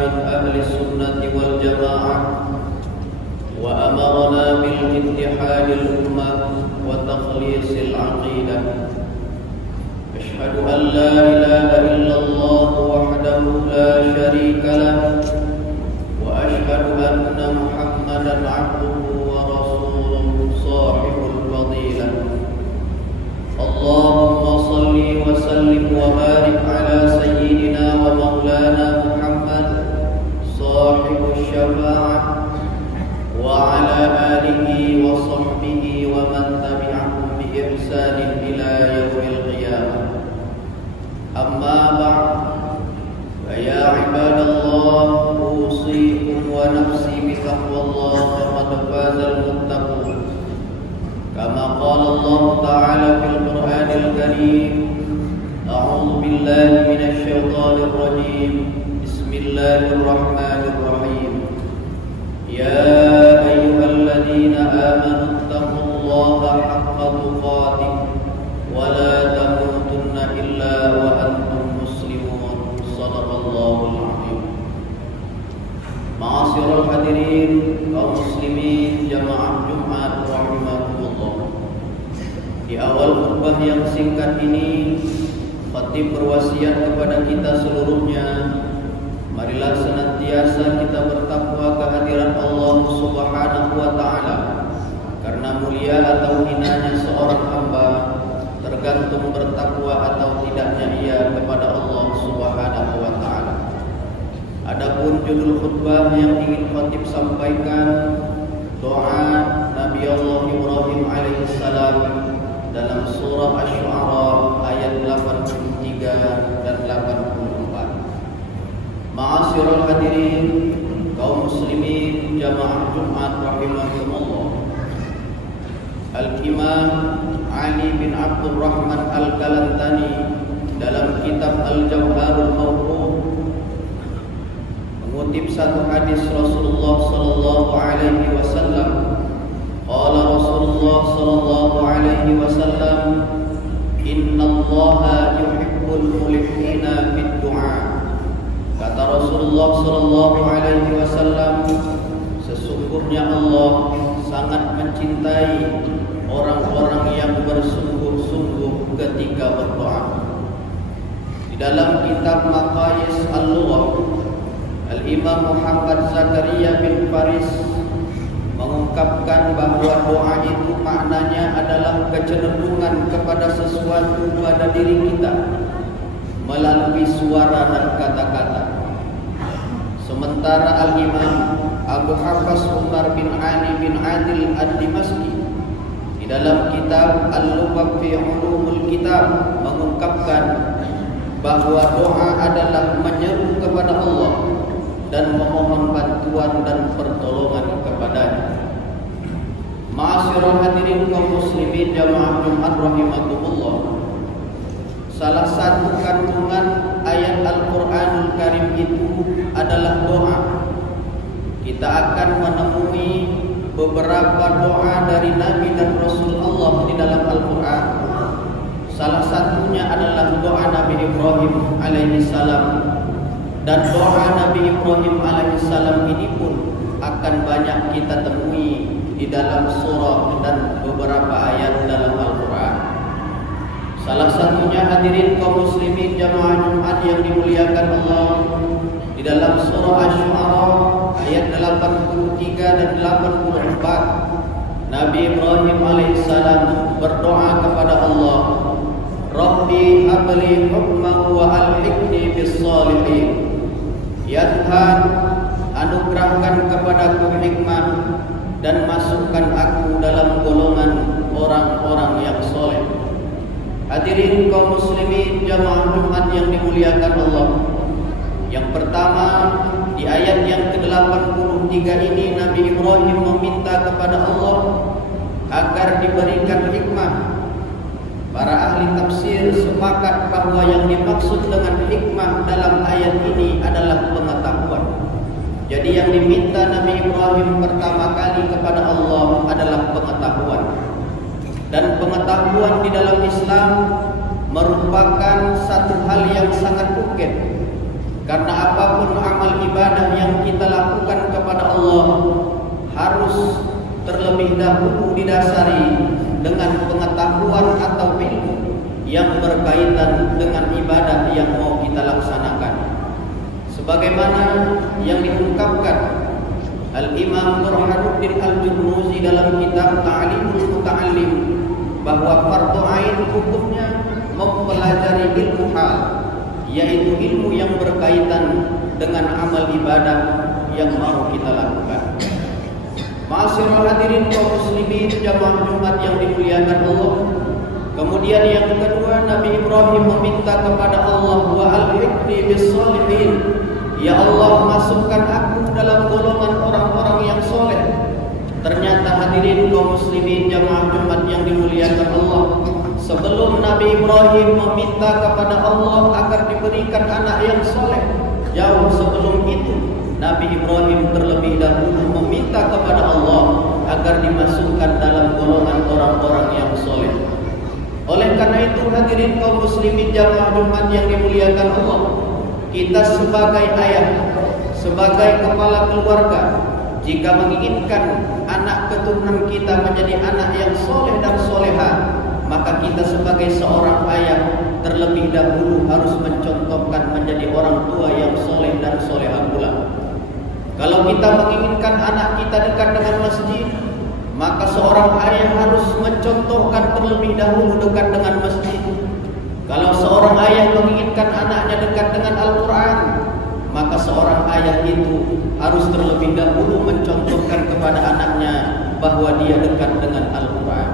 من أهل السنة والجماعة وأمرنا بالاتحاد الأمة وتخليص العقيدة. أشهد أن لا إله إلا الله وحده لا شريك له وأشهد أن محمدا عبده ورسوله صاحب الفضيلة. اللهم صل وسلم وبارك على سيدنا ومولانا محمد صاحب الشفاعة وعلى آله وصحبه ومن تبعهم بإحسان إلى يوم القيامة. أما بعد، فيا عباد الله، أوصيكم ونفسي بتقوى الله فقد فاز المتقون. كما قال الله تعالى في القرآن الكريم: أعوذ بالله من الشيطان الرجيم. بسم الله الرحمن الرحيم. يا أيها الذين آمنوا اتقوا الله حق تقاته ولا تموتن إلا وأنتم مسلمون. صدق الله العظيم. Ma'asyiral hadirin kaum muslimin jamaah Jumat rahimakumullah. Di awal khutbah yang singkat ini, khatib berwasiat kepada kita seluruhnya, marilah senantiasa kita bertakwa kehadiran Allah Subhanahu wa taala, karena mulia atau hinanya seorang hamba tergantung bertakwa atau tidaknya ia kepada Allah Subhanahu wa taala. Adapun judul khutbah yang ingin khatib sampaikan, doa Nabi Allah Ibrahim alaihissalam dalam surah Asy-Syu'ara ayat 83 dan 84. Ma'asyiral hadirin kaum muslimin jamaah Jumat rahimakumullah. Al-Imam Ali bin Abdul Rahman Al-Kalantani dalam kitab Al-Jawharul Mawquf mengutip satu hadis Rasulullah sallallahu alaihi wasallam. Qala Rasulullah sallallahu alaihi wasallam, "Innallaha yuhibbul mulihina bid du'a." Kata Rasulullah sallallahu alaihi wasallam, sesungguhnya Allah sangat mencintai orang-orang yang bersungguh-sungguh ketika berdoa. Di dalam kitab Maqayis Al-Lughah, Al-Imam Muhammad Zakaria bin Faris mengungkapkan bahwa doa itu maknanya adalah kecenderungan kepada sesuatu pada diri kita melalui suara dan kata-kata. Sementara Al-Imam Abu Hafs Umar bin Ali bin Adil Ad-Dimashqi di dalam kitab Al-Lubab fi Ulumul Kitab mengungkapkan bahwa doa adalah menyeru kepada Allah dan memohon bantuan dan pertolongan kepadanya. Ma'asyiral hadirin kaum muslimin jamaah Jumat rahimakumullah. Salah satu kandungan ayat Al-Qur'anul Karim itu adalah doa. Kita akan menemui beberapa doa dari Nabi dan Rasul Allah di dalam Al-Qur'an. Salah satunya adalah doa Nabi Ibrahim alaihi salam. Dan doa Nabi Ibrahim alaihissalam ini pun akan banyak kita temui di dalam surah dan beberapa ayat dalam Al-Quran. Salah satunya hadirin kaum muslimin jamaah Jumat yang dimuliakan Allah, di dalam surah Asy-Syu'ara ayat 83 dan 84, Nabi Ibrahim alaihissalam berdoa kepada Allah, Rabbi habli hukman wa alhiqni bis salihin. Ya Tuhan, anugerahkan kepadaku hikmah dan masukkan aku dalam golongan orang-orang yang soleh. Hadirin kaum muslimin jamaah Jumat yang dimuliakan Allah. Yang pertama, di ayat yang ke-83 ini Nabi Ibrahim meminta kepada Allah agar diberikan hikmah. Para ahli tafsir sepakat bahwa yang dimaksud dengan hikmah dalam ayat ini adalah pengetahuan. Jadi yang diminta Nabi Ibrahim pertama kali kepada Allah adalah pengetahuan. Dan pengetahuan di dalam Islam merupakan satu hal yang sangat ukit. Karena apapun amal ibadah yang kita lakukan kepada Allah harus terlebih dahulu didasari dengan pengetahuan atau ilmu yang berkaitan dengan ibadah yang mau kita laksanakan. Sebagaimana yang diungkapkan Al-Imam Burhanuddin Al-Jurmuzi dalam kitab Ta'limul Muta'allim, bahwa fardu ain hukumnya mempelajari ilmu hal, yaitu ilmu yang berkaitan dengan amal ibadah yang mau kita lakukan. Ma'asyiral hadirin kaum muslimin jamaah Jumat yang dimuliakan Allah. Kemudian yang kedua, Nabi Ibrahim meminta kepada Allah, wa alhiqni bis-shalihin, ya Allah masukkan aku dalam golongan orang-orang yang soleh. Ternyata hadirin kaum muslimin jamaah Jumat yang dimuliakan Allah, sebelum Nabi Ibrahim meminta kepada Allah agar diberikan anak yang soleh, jauh sebelum itu Nabi Ibrahim terlebih dahulu meminta kepada Allah agar dimasukkan dalam golongan orang-orang yang soleh. Oleh karena itu hadirin kaum muslimin jamaah Jumat yang dimuliakan Allah, kita sebagai ayah, sebagai kepala keluarga, jika menginginkan anak keturunan kita menjadi anak yang soleh dan soleha, maka kita sebagai seorang ayah terlebih dahulu harus mencontohkan menjadi orang tua yang soleh dan soleha pula. Kalau kita menginginkan anak kita dekat dengan masjid, maka seorang ayah harus mencontohkan terlebih dahulu dekat dengan masjid. Kalau seorang ayah menginginkan anaknya dekat dengan Al-Quran, maka seorang ayah itu harus terlebih dahulu mencontohkan kepada anaknya bahwa dia dekat dengan Al-Quran.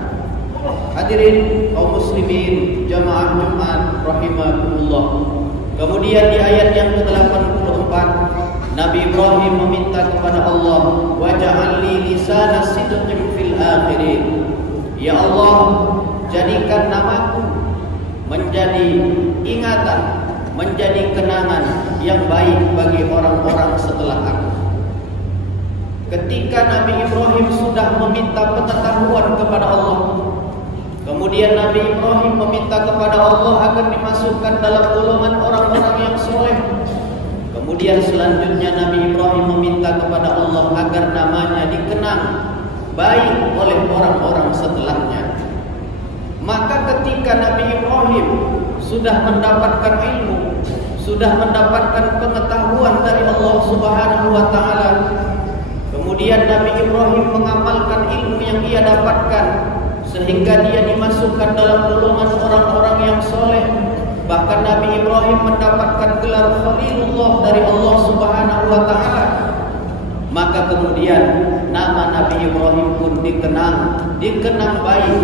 Hadirin kaum muslimin jamaah Jumat rahimakumullah. Kemudian di ayat yang ke-84, Nabi Ibrahim meminta kepada Allah, waj'alni lisana sidqin fil akhirin, ya Allah jadikan namaku menjadi ingatan, menjadi kenangan yang baik bagi orang-orang setelah aku. Ketika Nabi Ibrahim sudah meminta pengetahuan kepada Allah, kemudian Nabi Ibrahim meminta kepada Allah agar dimasukkan dalam golongan orang-orang yang soleh. Kemudian selanjutnya Nabi Ibrahim meminta kepada Allah agar namanya dikenang baik oleh orang-orang setelahnya. Maka ketika Nabi Ibrahim sudah mendapatkan ilmu, sudah mendapatkan pengetahuan dari Allah Subhanahu wa taala, kemudian Nabi Ibrahim mengamalkan ilmu yang ia dapatkan sehingga dia dimasukkan dalam golongan orang-orang yang soleh. Bahkan Nabi Ibrahim mendapatkan gelar Khalilullah dari Allah Subhanahu wa taala. Maka kemudian nama Nabi Ibrahim pun dikenang baik,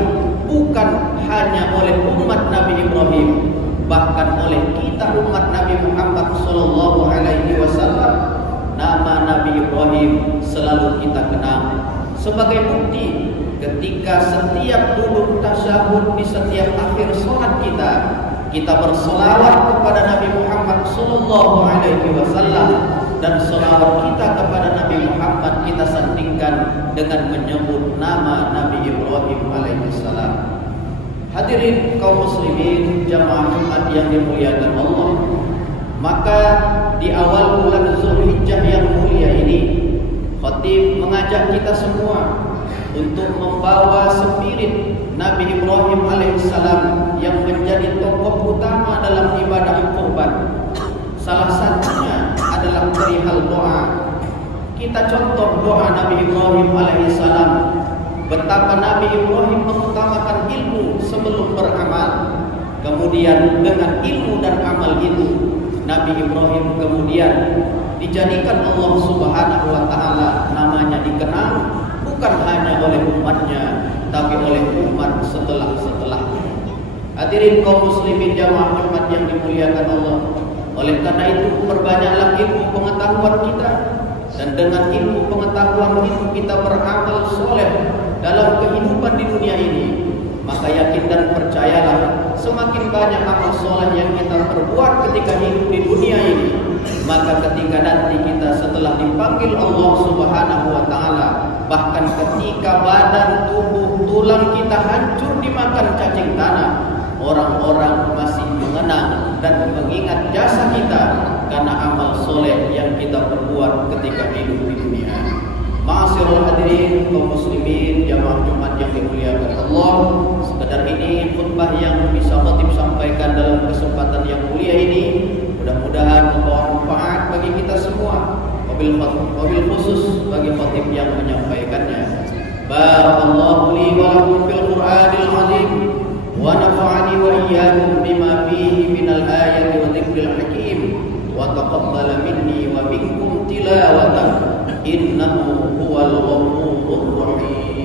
bukan hanya oleh umat Nabi Ibrahim, bahkan oleh kita umat Nabi Muhammad sallallahu alaihi wasallam. Nama Nabi Ibrahim selalu kita kenang. Sebagai bukti, ketika setiap duduk tasyahud di setiap akhir salat kita berselawat kepada Nabi Muhammad sallallahu alaihi wasallam, dan selawat kita kepada Nabi Muhammad kita sandingkan dengan menyebut nama Nabi Ibrahim alaihissalam. Hadirin kaum muslimin jamaah Jumat yang dimuliakan Allah, maka di awal bulan Zulhijjah yang mulia ini, khatib mengajak kita semua untuk membawa spirit Nabi Ibrahim alaihissalam yang menjadi tokoh utama dalam ibadah kurban. Salah satunya adalah perihal doa. Kita contoh doa Nabi Ibrahim alaihissalam, betapa Nabi Ibrahim mengutamakan ilmu sebelum beramal. Kemudian dengan ilmu dan amal itu, Nabi Ibrahim kemudian dijadikan Allah Subhanahu wa taala namanya dikenal, bukan hanya oleh umatnya, tapi oleh umat setelah-setelahnya. Hadirin kaum muslimin jamaah Jumat yang dimuliakan Allah. Oleh karena itu perbanyaklah ilmu pengetahuan kita, dan dengan ilmu pengetahuan itu kita beramal soleh dalam kehidupan di dunia ini. Maka yakin dan percayalah, semakin banyak amal soleh yang kita perbuat ketika hidup di dunia ini, maka ketika nanti kita setelah dipanggil Allah Subhanahu wa taala, bahkan ketika badan, tubuh, tulang kita hancur dimakan cacing tanah, orang-orang masih mengenang dan mengingat jasa kita karena amal soleh yang yang kita perbuat ketika hidup di dunia. Ma'asyiral hadirin kaum muslimin jamaah Jumat yang dimuliakan Allah, sekedar ini khutbah yang bisa khatib sampaikan dalam kesempatan yang mulia ini mudah-mudahan membawa manfaat bagi kita semua, wabil khusus bagi khatib yang menyampaikannya. Barakallahu li wa lakum fil Qur'anil azim wa nafa'ani wa iyyakum bima fihi minal ayati wa dzikril hakim wa taqabbala minni wa minkum tilawatan innahu huwal ghafurur rahim.